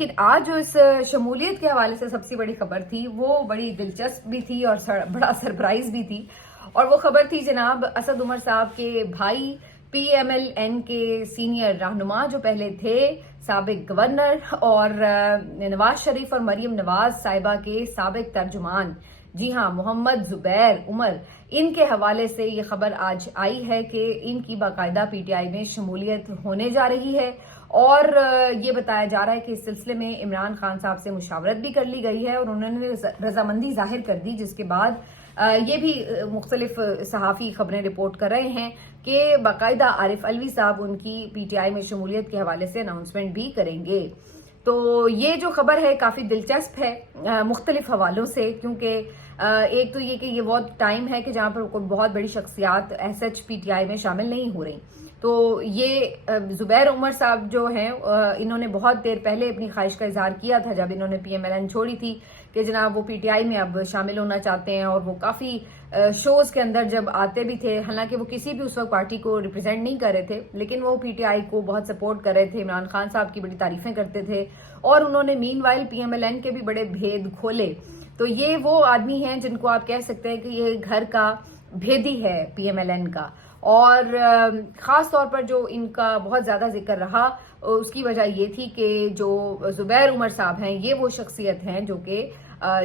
لیکن آج جو اس شمولیت کے حوالے سے سب سے بڑی خبر تھی وہ بڑی دلچسپ بھی تھی اور بڑا سرپرائز بھی تھی، اور وہ خبر تھی جناب اسد عمر صاحب کے بھائی پی ایم ایل این کے سینئر رہنما جو پہلے تھے سابق گورنر اور نواز شریف اور مریم نواز صاحبہ کے سابق ترجمان، جی ہاں محمد زبیر عمر، ان کے حوالے سے یہ خبر آج آئی ہے کہ ان کی باقاعدہ پی ٹی آئی میں شمولیت ہونے جا رہی ہے، اور یہ بتایا جا رہا ہے کہ اس سلسلے میں عمران خان صاحب سے مشاورت بھی کر لی گئی ہے اور انہوں نے رضامندی ظاہر کر دی، جس کے بعد یہ بھی مختلف صحافی خبریں رپورٹ کر رہے ہیں کہ باقاعدہ عارف علوی صاحب ان کی پی ٹی آئی میں شمولیت کے حوالے سے اناؤنسمنٹ بھی کریں گے۔ تو یہ جو خبر ہے کافی دلچسپ ہے مختلف حوالوں سے، کیونکہ ایک تو یہ کہ یہ وہ ٹائم ہے کہ جہاں پر کوئی بہت بڑی شخصیات S H P T I میں شامل نہیں ہو رہی، تو یہ زبیر عمر صاحب جو ہیں انہوں نے بہت دیر پہلے اپنی خواہش کا اظہار کیا تھا جب انہوں نے پی ایم ایل این چھوڑی تھی کہ جناب وہ پی ٹی آئی میں اب شامل ہونا چاہتے ہیں، اور وہ کافی شوز کے اندر جب آتے بھی تھے، حالانکہ وہ کسی بھی اس وقت پارٹی کو ریپرزینٹ نہیں کر رہے تھے، لیکن وہ پی ٹی آئی کو بہت سپورٹ کر رہے تھے، عمران خان صاحب کی بڑی تعریفیں کرتے تھے، اور انہوں نے meanwhile P M L N کے بھی بڑے بھید کھولے۔ تو یہ وہ آدمی ہیں جن کو آپ کہہ سکتے ہیں کہ یہ گھر کا بھیدی ہے پی ایم ایل این کا، اور خاص طور پر جو ان کا بہت زیادہ ذکر رہا اس کی وجہ یہ تھی کہ جو زبیر عمر صاحب ہیں یہ وہ شخصیت ہیں جو کہ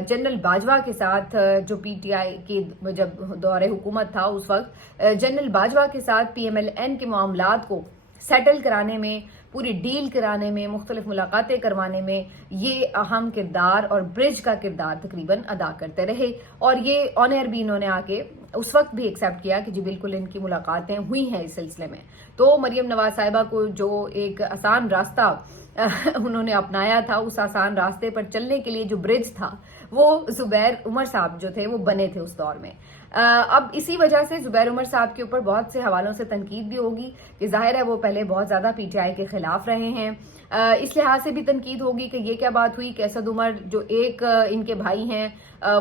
جنرل باجوہ کے ساتھ، جو پی ٹی آئی کی جب دور حکومت تھا اس وقت جنرل باجوہ کے ساتھ پی ایم ایل این کے معاملات کو سیٹل کرانے میں، پوری ڈیل کرانے میں، مختلف ملاقاتیں کروانے میں یہ اہم کردار اور برج کا کردار تقریباً ادا کرتے رہے، اور یہ آن ایئر بھی انہوں نے آ کے اس وقت بھی ایکسیپٹ کیا کہ جی بالکل ان کی ملاقاتیں ہوئی ہیں اس سلسلے میں۔ تو مریم نواز صاحبہ کو جو ایک آسان راستہ انہوں نے اپنایا تھا، اس آسان راستے پر چلنے کے لیے جو برج تھا وہ زبیر عمر صاحب جو تھے وہ بنے تھے اس دور میں۔ اب اسی وجہ سے زبیر عمر صاحب کے اوپر بہت سے حوالوں سے تنقید بھی ہوگی کہ ظاہر ہے وہ پہلے بہت زیادہ پی ٹی آئی کے خلاف رہے ہیں، اس لحاظ سے بھی تنقید ہوگی کہ یہ کیا بات ہوئی کہ اسد عمر جو ایک ان کے بھائی ہیں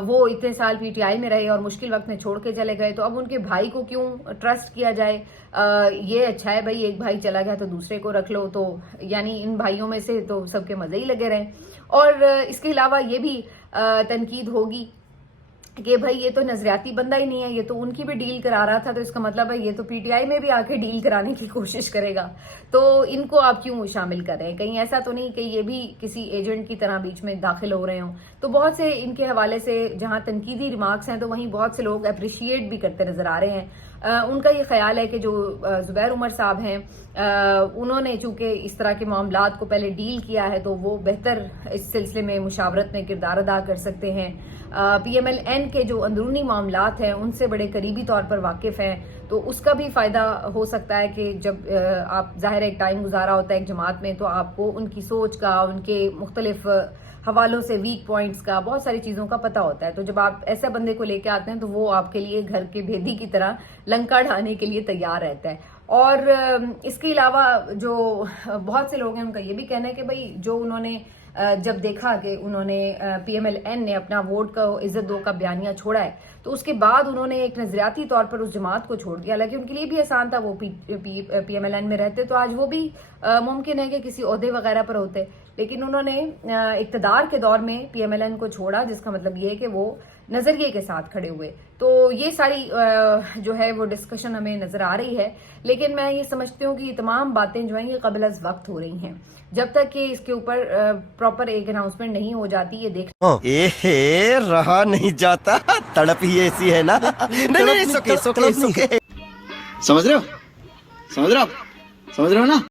وہ اتنے سال پی ٹی آئی میں رہے اور مشکل وقت میں چھوڑ کے چلے گئے، تو اب ان کے بھائی کو کیوں ٹرسٹ کیا جائے؟ یہ اچھا ہے بھائی، ایک بھائی چلا گیا تو دوسرے کو رکھ لو، تو یعنی ان بھائیوں میں سے تو سب کے مزے ہی لگے رہیں۔ اور اس کے علاوہ یہ بھی تنقید ہوگی کہ بھائی یہ تو نظریاتی بندہ ہی نہیں ہے، یہ تو ان کی بھی ڈیل کرا رہا تھا، تو اس کا مطلب ہے یہ تو پی ٹی آئی میں بھی آ کے ڈیل کرانے کی کوشش کرے گا، تو ان کو آپ کیوں شامل کر رہے ہیں؟ کہیں ایسا تو نہیں کہ یہ بھی کسی ایجنٹ کی طرح بیچ میں داخل ہو رہے ہوں؟ تو بہت سے ان کے حوالے سے جہاں تنقیدی ریمارکس ہیں تو وہیں بہت سے لوگ اپریشیٹ بھی کرتے نظر آ رہے ہیں۔ ان کا یہ خیال ہے کہ جو زبیر عمر صاحب ہیں انہوں نے چونکہ اس طرح کے معاملات کو پہلے ڈیل کیا ہے تو وہ بہتر اس سلسلے میں مشاورت میں کردار ادا کر سکتے ہیں، پی ایم ایل این کے جو اندرونی معاملات ہیں ان سے بڑے قریبی طور پر واقف ہیں، تو اس کا بھی فائدہ ہو سکتا ہے کہ جب آپ ظاہر ایک ٹائم گزارا ہوتا ہے ایک جماعت میں تو آپ کو ان کی سوچ کا، ان کے مختلف حوالوں سے ویک پوائنٹس کا، بہت ساری چیزوں کا پتہ ہوتا ہے، تو جب آپ ایسے بندے کو لے کے آتے ہیں تو وہ آپ کے لیے گھر کے بھیدی کی طرح لنکا ڈھانے کے لیے تیار رہتا ہے۔ اور اس کے علاوہ جو بہت سے لوگ ہیں ان کا یہ بھی کہنا ہے کہ بھائی جو انہوں نے جب دیکھا کہ انہوں نے پی ایم ایل این نے اپنا ووٹ کا عزت دو کا بیانیہ چھوڑا ہے تو اس کے بعد انہوں نے ایک نظریاتی طور پر اس جماعت کو چھوڑ دیا، حالانکہ ان کے لیے بھی آسان تھا، وہ پی ایم ایل این میں رہتے تو آج وہ بھی ممکن ہے کہ کسی عہدے وغیرہ پر ہوتے، لیکن انہوں نے اقتدار کے دور میں پی ایم ایل این کو چھوڑا، جس کا مطلب یہ ہے کہ وہ نظریے کے ساتھ کھڑے ہوئے۔ تو یہ ساری جو ہے وہ ڈسکشن ہمیں نظر آ رہی ہے، لیکن میں یہ سمجھتی ہوں کہ یہ تمام باتیں جو ہیں یہ قبل از وقت ہو رہی ہیں، جب تک کہ اس کے اوپر پراپر ایک اناؤنسمنٹ نہیں ہو جاتی یہ دیکھ رہا نہیں جاتا، تڑپ ہی ایسی ہے نا۔ سمجھ رہے ہو نا؟